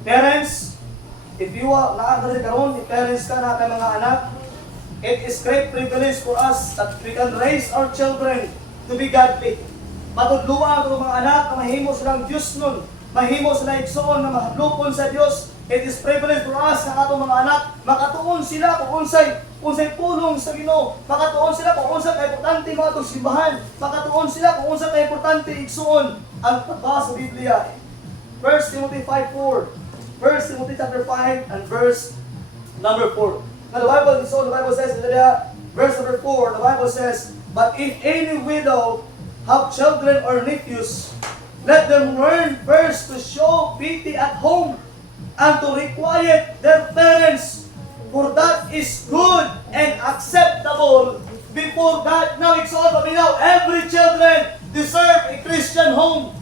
parents, if you are nakagalit karon, if parents ka na kay mga anak, it is great privilege for us that we can raise our children to be godly. Matudluan ang mga anak na mahimo silang Diyos nun. Mahimo sila igsoon na mahadlokon sa Diyos. It is privilege for us na atong mga anak makatuon sila kung unsay pulong sa Ginoo. Makatuon sila kung unsa kay importante mga atong simbahan. Makatuon sila kung unsa kay importante igsuon ang pagbasa sa Biblia. 1 Timothy 5:4. 1 Timothy chapter 5 and verse number 4. Now the Bible says in verse number 4, the Bible says, "But if any widow have children or nephews, let them learn first to show pity at home and to requite their parents, for that is good and acceptable before God." Now it's all coming out. Every children deserve a Christian home.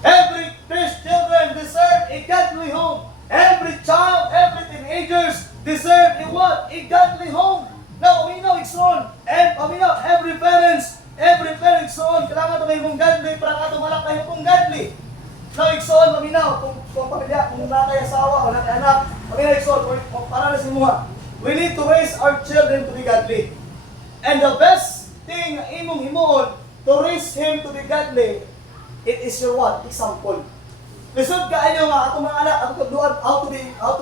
Every Christian children deserve a godly home. Every child, every teenagers deserve a what? A godly home. Now we know it's on. And we know every parents on. Kailangan ito may mong godly para ka tumalak tayo kung godly. Now it's on, maminaw. Kung pamilya, kung wala kayo asawa, wala kayo anak, maminaw it's on. Para na si Muha. We need to raise our children to be godly. And the best thing na imong himuon to raise him to be godly, it is your what? Example. Lisod ka inyo nga atong mga anak, atong kabluan, how to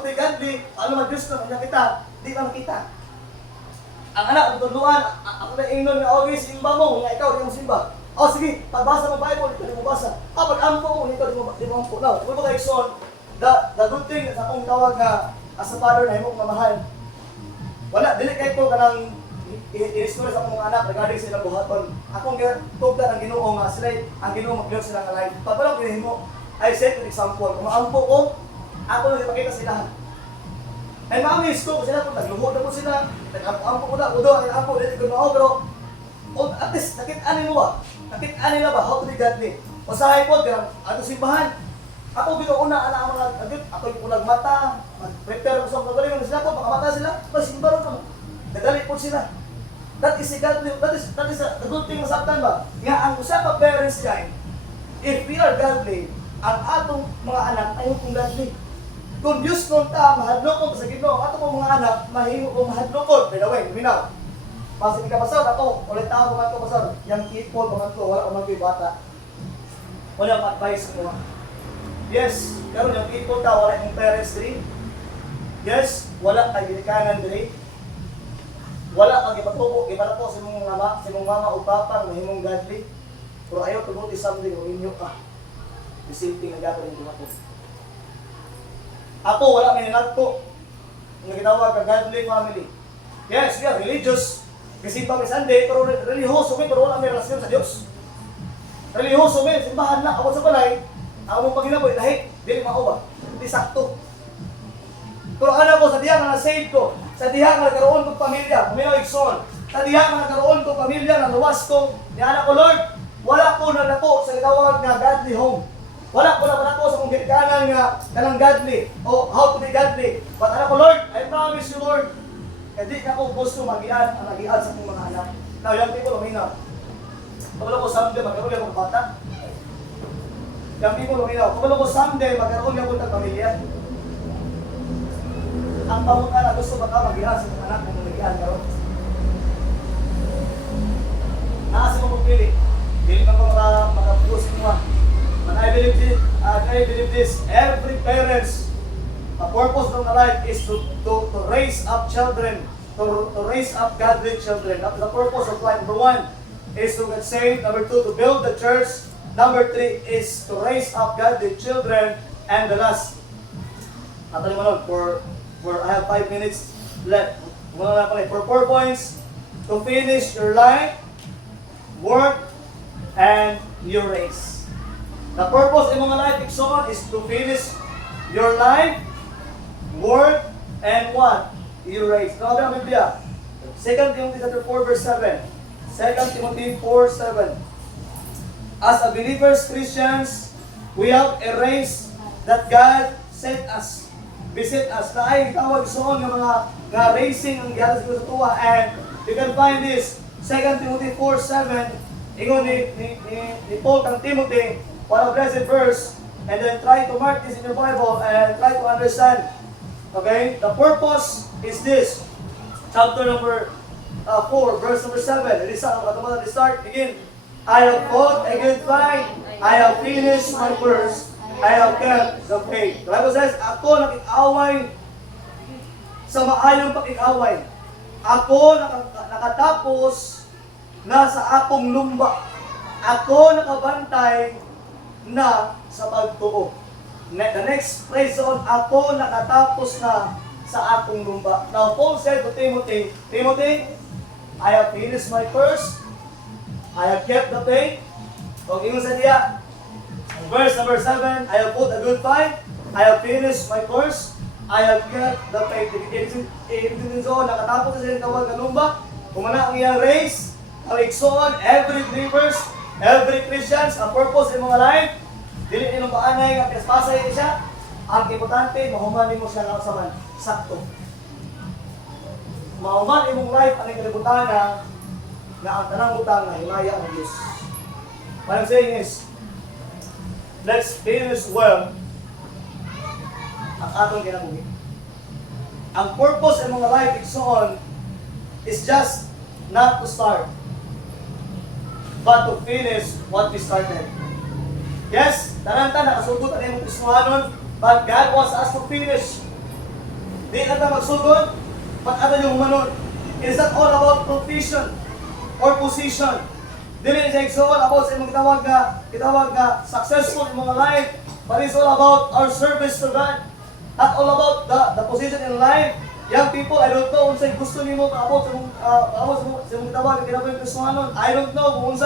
be godly, ano man Diyos na kita, di ba makita. Ang anak, atong kabluan, ako na ingnon nga, okay, simba mo, nga ikaw, di mo simba. O sige, pagbasa mo Bible, di mo basa. Pag ampo mo, ikaw, di mo ampo. Now, kung mga ikson, the good thing sa akong tawag na as a father na himong mamahal, wala, dili kayo ko kanang i-restore sa akong mga anak regarding silang buhaton. Akong tugda ng Ginoo nga sila, ang Ginoo mag-build sila ng life. Pag walang pinahimo, I set an example. Kung maampo ko, ako lang ipakita sila. Ay mamiss ko sila kung nagluhod na po sila, nag-ampo ko na, udo, ang ampo, dito ko na pero at least, nakit-ani mo ba? Nakit-ani na ba? How to be godly? O sa hipod, ato simbahan. Ako binuuna, ang mga agit, ako yung pulag mata, mag-prepare ko sa mga galing sila ko, makamata sila, masimba rin naman. Nagalit po sila. That is a godly, that is a good thing masabtan ba? Nga ang usa ka parents guy, if we are godly, ang atong mga anak ay kung godly. Kung Diyos nung ta, mahadlokon sa Ginoo, atong mga anak, mahimo kong mahadlokon. By the way, luminaw. Pasig ka pasal, ako, ulit tao ko pasal. Yang people, wala ko man bata. Wala akong advice mo. Yes, karon yung people ta, wala yung parents diri. Yes, wala kay ginikanan diri. Wala kang ipatubo, iparapo sa mong mama o papa, mahimong godly. Pero ayaw tubuti something, uminyo ka. The same thing na gagawin ko ako. Ako, wala may nanagpo. Ang ginawag ka godly family. Yes, we are religious. Kasimba may Sunday, pero reliyoso may, pero wala may relasyon sa Diyos. Reliyoso may, simbahan na, ako sa balay, ako mong paginaboy, lahi, dili mao ba? Hindi sakto. Pero anak ko, sa diha nga na-save ko, sa diha nga nagkaroon kong pamilya, kuminaw ikson, sa diha nga nagkaroon kong pamilya, naluwas ko, ni anak ko, Lord, wala ko na nako sa gitawag nga godly home. Wala ko na nako sa kong ginikanan nga kanang godly, o how to be godly. But anak ko, Lord, I promise you, Lord, hindi na ko gusto mag-ian ang nag-ian sa akong mga anak. Now, young people, uminaw. Kabalo ko someday, magkaroon niya akong bata. Young people, uminaw. Kabalo ko someday, magkaroon niya akong pamilya. Ang pamunta na gusto ba ka mag-ian sa mga anak kung nag-ian karon? Naasi mo pagpili. Dili pa ko makapusin mo. But I believe this, every parents, the purpose of the life is to raise up children, to raise up godly children. That's the purpose of life. Number 1 is to get saved. Number 2, to build the church. Number 3 is to raise up godly children. And the last, for I have 5 minutes left. For 4 points, to finish your life, work, and your race. The purpose in mga life igsoon is to finish your life, work, and what? Your race. Grabe ang Biblia. 2 Timothy 4 verse 7. 2 Timothy 4:7. As a believers, Christians, we have a race that God sent us. Visit us. Na ay tawag soon ng mga racing ang gihalas ko sa tuwa. And you can find this 2 Timothy 4:7. Ingon ni Paul kang Timothy, what a blessed verse, and then try to mark this in your Bible and try to understand. Okay? The purpose is this. Chapter number 4, verse number 7. It is start, begin. I have fought a good fight. I have finished my course. I have kept the faith. The Bible says, ako nakikaway sa maayong pakikaway. Ako nakatapos na sa akong lumba. Ako nakabantay na sa pagtuo. The next phrase on, ako nakatapos na sa akong lumba. Now, Paul said to Timothy, Timothy, I have finished my course. I have kept the faith. O ingon sa diya, verse number 7, I have fought a good fight. I have finished my course. I have kept the faith. Ibig sabihin nakatapos na siya tawag ng lumba. Kumana ang iyang race. Ang igsoon, every believers, every Christians, ang purpose ng mga life, dili nilong paanay nga pispasay siya, ang importante, mahuman mo siya ng saman, sakto. Mahuman imong life ang ikalibutan na ang tanang butang na himaya ng Diyos. What I'm saying is, let's finish well ang atong kinabuhi. Ang purpose ng mga life igsoon is just not to start, but to finish what we started. Yes, taranta nakasugod ang imong Kristohanon, but God wants us to finish. Di na ta magsugod, pag-ano yung humanon. It is not all about profession or position. Dili siya all about sa imong kitawag nga successful in mga life, but it's all about our service to God. Not all about the position in life. Young people, I don't know kung sa'y gusto nimo kaabot sa imong kitawag nga kinabuhi ng Kristohanon. I don't know kung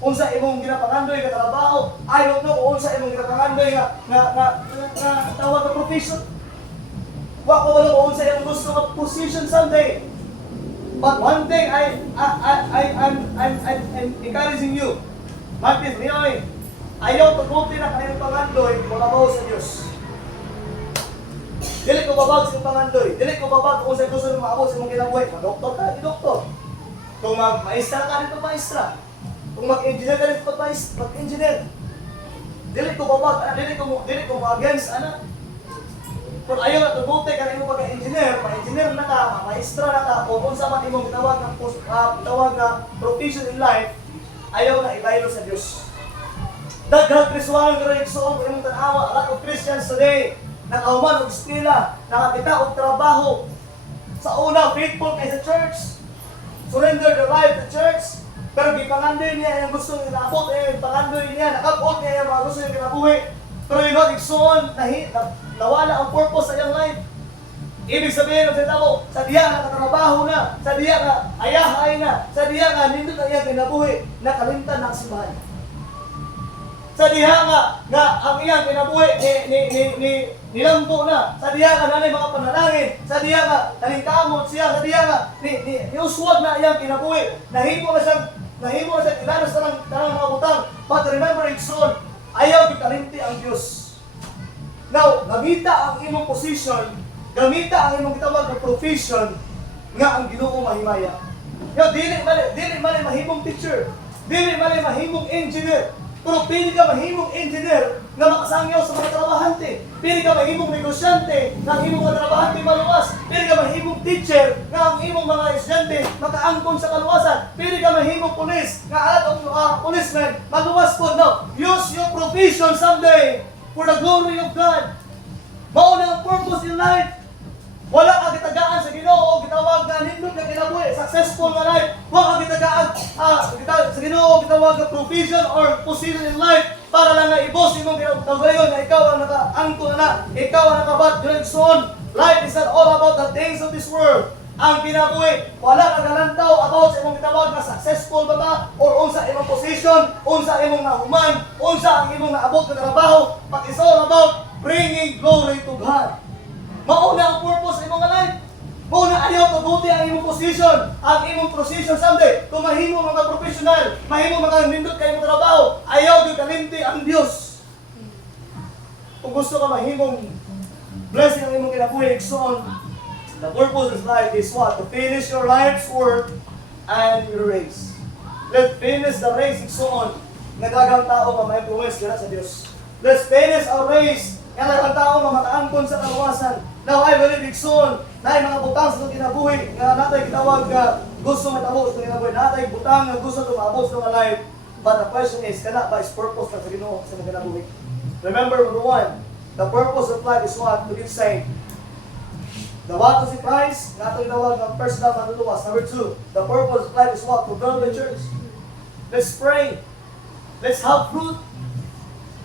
unsa imong ginapangandoy nga trabaho. I don't know kung unsa imong ginapangandoy nga tawag nga profession. Wa ko wala kung unsa imong gusto nga position someday. But one thing I'm encouraging you. Martin, niyoy. Ayaw pagbuti na kaniyang pangandoy magabaw sa Dios. Dili ko babag sa pangandoy. Dili ko babag kung sa gusto ng maabot sa imong kinabuhi. Mag-doktor ka, i-doktor. Kung mag-maestra ka dito, maestra. Kung mag-engineer ka dito, mag-engineer. Dili ko babag, dili ko mag-against, kung ayaw na tubuti ka na imong pagka-engineer, ma-engineer na ka, ma-maestra na ka, o kung sa man imong tawag na profession in life, ayaw na ibaylo sa Diyos. Daghang Kristohanon nga rin igsoon, imong tanawa, a lot of Christians today, nakauman og eskwela, nakakita og trabaho. Sa una, faithful kay sa church. Surrender their life to church. Pero gipangandoy niya yung gusto niya naabot, gipangandoy niya, nakabot niya yung mga gusto niya kinabuhi. Pero yun, igsoon, nawala ang purpose sa iyang life. Ibig sabihin ng salita mo, sa diya nga nakatrabaho na, sa diya nga ayahay na, sa diya nga nindot na iyang kinabuhi, nakalimtan na ang simbahan. Sa diha nga ang iyang kinabuhi nilambo na, sa diha nga nanay mga panalangin, sa diha nga nalingkamot siya, sa diha nga niuswag na iyang kinabuhi, nahimo na siya ilanos na ng mga butang. But remember it's son, ayaw gikalimti ang Diyos. Now, gamita ang imong position, gamita ang imong gitawag na profession nga ang Ginoo mahimaya. Now, dili mali mahimong teacher, dili mali mahimong engineer, pero pili ka mahimong engineer nga makasangyaw sa mga trabahante, pili ka mahimong negosyante nga ang imong mga trabahante maluwas, pili ka mahimong teacher nga ang imong mga estudyante makaangkon sa kaluwasan, pili ka mahimong pulis nga alat ang policeman maluwas po. No, use your profession someday for the glory of God. Mao na ang purpose in life. Wala ka gitagaan sa Ginoo, gitawag na nindot na kinabuhi, successful nga life. Wala ka gitagaan sa Ginoo, gitawag na provision or position in life para lang na ibos imong ginagayon na ikaw ang nakaangko na, ikaw ang nakabat direksyon. Life is not all about the things of this world. Ang kinabuhi, wala ka galantaw about sa imong gitawag na successful ba ba or unsa imong position, unsa imong nahuman, unsa ang imong naabot na trabaho, but it's all about bringing glory to God. Mauna ang purpose sa imong life. Mauna ayaw pabuti ang imong position, ang imong position someday. Kung mahimo mga professional, mahimo mga nindot kayo mga trabaho, ayaw di kalimti ang Dios. Kung gusto ka mahimong blessing ang imong kinabuhi, igsoon, the purpose of life is what? To finish your life's work and your race. Let's finish the race, igsoon. Nagagang tao nga ma-influence ka na sa Dios. Let's finish our race. Nga ang tao nga makaangkon sa kaluwasan. Now, I believe igsoon na mga butang sa itong kinabuhi nga natay gitawag nga gusto matabo sa itong kinabuhi. Natay butang nga gusto tumabot sa itong life. But the question is, kana ba is purpose na sa Ginoo sa itong kinabuhi? Remember, number one, the purpose of life is what? To give saint. The what to see Christ, nga itong gitawag ng personal manluluwas. Number two, the purpose of life is what? To build the church. Let's pray. Let's have fruit.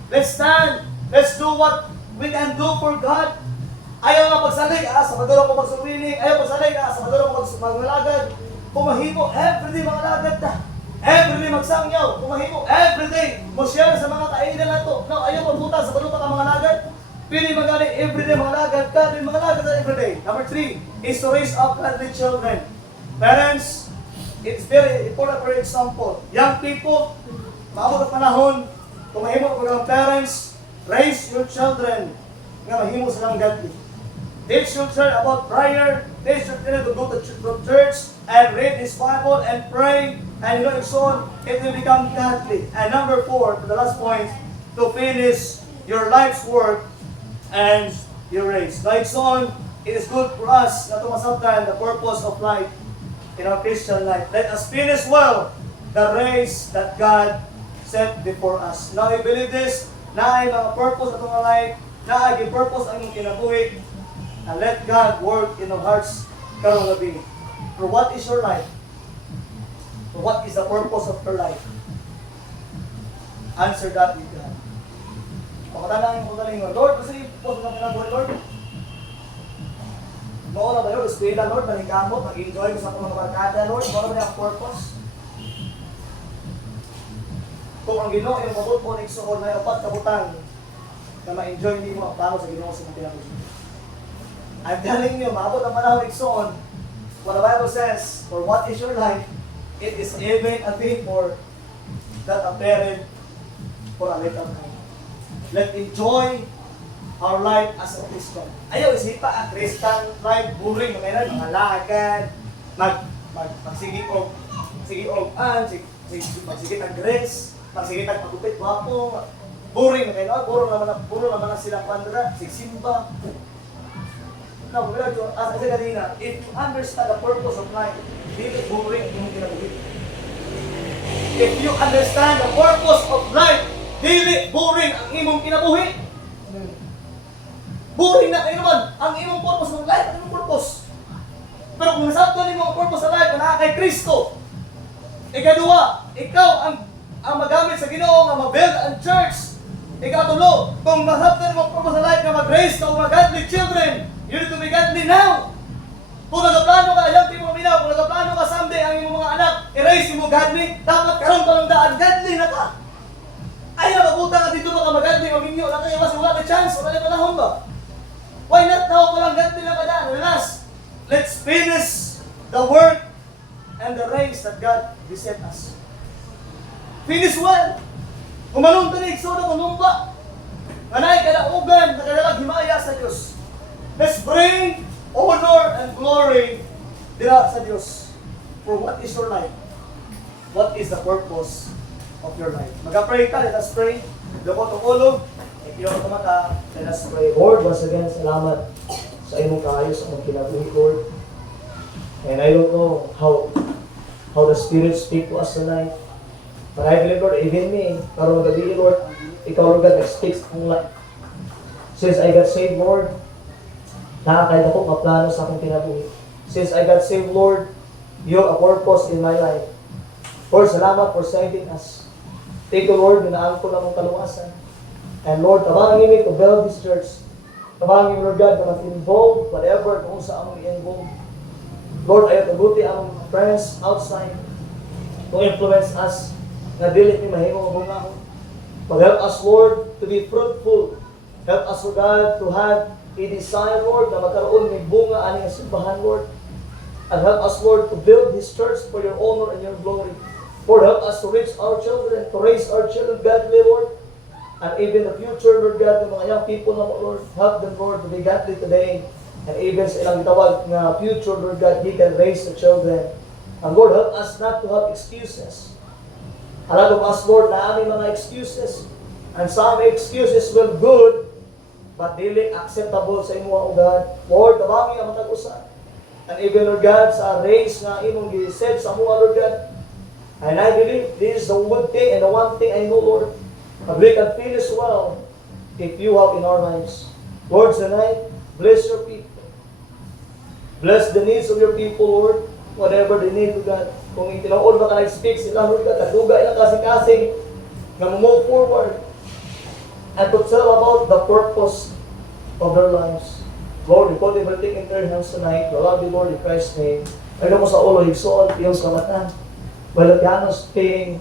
Let's stand. Let's do what we can do for God. Ayaw nga pagsalig, sa maduro ko magsuwinig. Ayaw pagsalig, sa maduro ko magmalagad. Kumahimo, everyday mangalagad ta. Everyday magsangyaw. Kumahimo, everyday. Mo-share sa mga kainan na to. Now, ayaw magbuta sa maduro ka mangalagad. Pili magali, everyday mangalagad ka. Pili mangalagad ka everyday. Number three, is to raise up godly children. Parents, it's very important for example. Young people, maabot ang panahon, kumahimo ko ng parents, raise your children nga mahimo silang godly. Teach your children about prayer. Teach your children to go to church and read this Bible and pray. And you know, so on, it will become godly. And number four, the last point, to finish your life's work and your race. Like so on, it is good for us na tumasabtan the purpose of life in our Christian life. Let us finish well the race that God set before us. Now, I believe this, na ay mga purpose atong life, na ay purpose ang inyong kinabuhi, and let God work in our hearts karong gabi. For what is your life? For what is the purpose of your life? Answer that with God. Pagkatanang ko galing, Lord, kasi purpose ng kinabuhi, Lord? Noon na ba yun? Eskwela, Lord, manigamot, mag-enjoy ko sa mga barkada, Lord, ano ba yung purpose? Kung ang Ginoo yung mabot mo nagsuon na yung upat kabutang na ma-enjoy hindi mo ang plano sa Ginoo sa mga kinabuhi. I'm telling you, maabot ang panahon nagsuon, what the Bible says, for what is your life, it is even a thing for that appeared for a little time. Let's enjoy our life as a Christian. Ayaw isipa ang Christian life, boring, mga lagad, magsigit og magsigit ang grace, magsigit ang pagupit, wapo, boring na kayo, puro naman na sila pandra, sigsimba. Now, as I said kanina, if you understand the purpose of life, hindi boring yung kinabuhi. If you understand the purpose of life, dili boring ang imong kinabuhi. Boring na kayo naman ang imong purpose ng life, ang imong purpose. Pero kung nasabtan mo ang purpose ng life, na kay Kristo, ikadua, ikaw ang magamit sa Ginoo nga ma-build ang church. Ikatulo, kung nasabtan mo ang purpose ng life nga mag-raise ka o mag-godly children, You need to be godly now. Kung nagaplano ka, young people minaw, kung nagaplano ka someday ang iyong mga anak, i-raise mo godly, dapat karoon pa ng daan, godly na ka. Ay, nakabuta ka dito baka mag-godly, maminyo lang kayo, kasi wala ka chance, wala ka panahon ba? Why not now pa lang godly na ka daan? Last, let's finish the work and the race that God beset us. Finish well. Kung manong tanig, so na manumba. Manay kadaugan, nakadalag himaya sa Diyos. Let's bring honor and glory dira sa Diyos. For what is your life? What is the purpose of your life? Mag-pray ka, let us pray. Loko itong ulo, ikiyaw ang mata, let us pray. Lord, once again, salamat sa imong kaayos sa mong kinabuhi, Lord. And I don't know how the Spirit speak to us tonight. But I believe, Lord, even me, karong gabi, Lord, ikaw, Lord God, nag-speak sa akong life. Since I got saved, Lord, nakakahit ako maplano sa akong kinabuhi. Since I got saved, Lord, you have a purpose in my life. Lord, salamat for saving us. Thank you, Lord, ginaan ko lang ang kaluwasan. And Lord, tabangin mi to build this church. Tabangin mi, Lord God, na mag-involve, whatever, kung saan mo i-involve. Lord, ayaw taguti ang friends outside to influence us na dili ni mahimong bungahon. But help us, Lord, to be fruitful. Help us, Lord God, to have a desire, Lord, na magkaroon ng bunga aning simbahan, Lord. And help us, Lord, to build this church for your honor and your glory. Lord, help us to reach our children, to raise our children godly, Lord. And even the future, Lord God, ng mga young people na, Lord, help them, Lord, to be godly today. And even sa ilang tawag na future, Lord God, He can raise the children. And Lord, help us not to have excuses. A lot of us, Lord, na aming mga excuses. And some excuses will good, but dili acceptable sa imo, O God. Lord, tabangi ang matag-usa. And even, Lord God, sa race na imong gisaid sa mga, Lord God. And I believe this is the one thing and the one thing I know, Lord, that we can finish well if you have in our lives. Lord, tonight, bless your people. Bless the needs of your people, Lord. Whatever they need, Lord God. Kung itinood ba ka nag-speak sila, Lord God, nagduga ilang kasing-kasing na move forward and to tell about the purpose of their lives. Lord, we put everything in their hands tonight. We love you, Lord, in Christ's name. Ayun mo sa ulo, higsoon, iyong sa mata. Well, Pianos, King,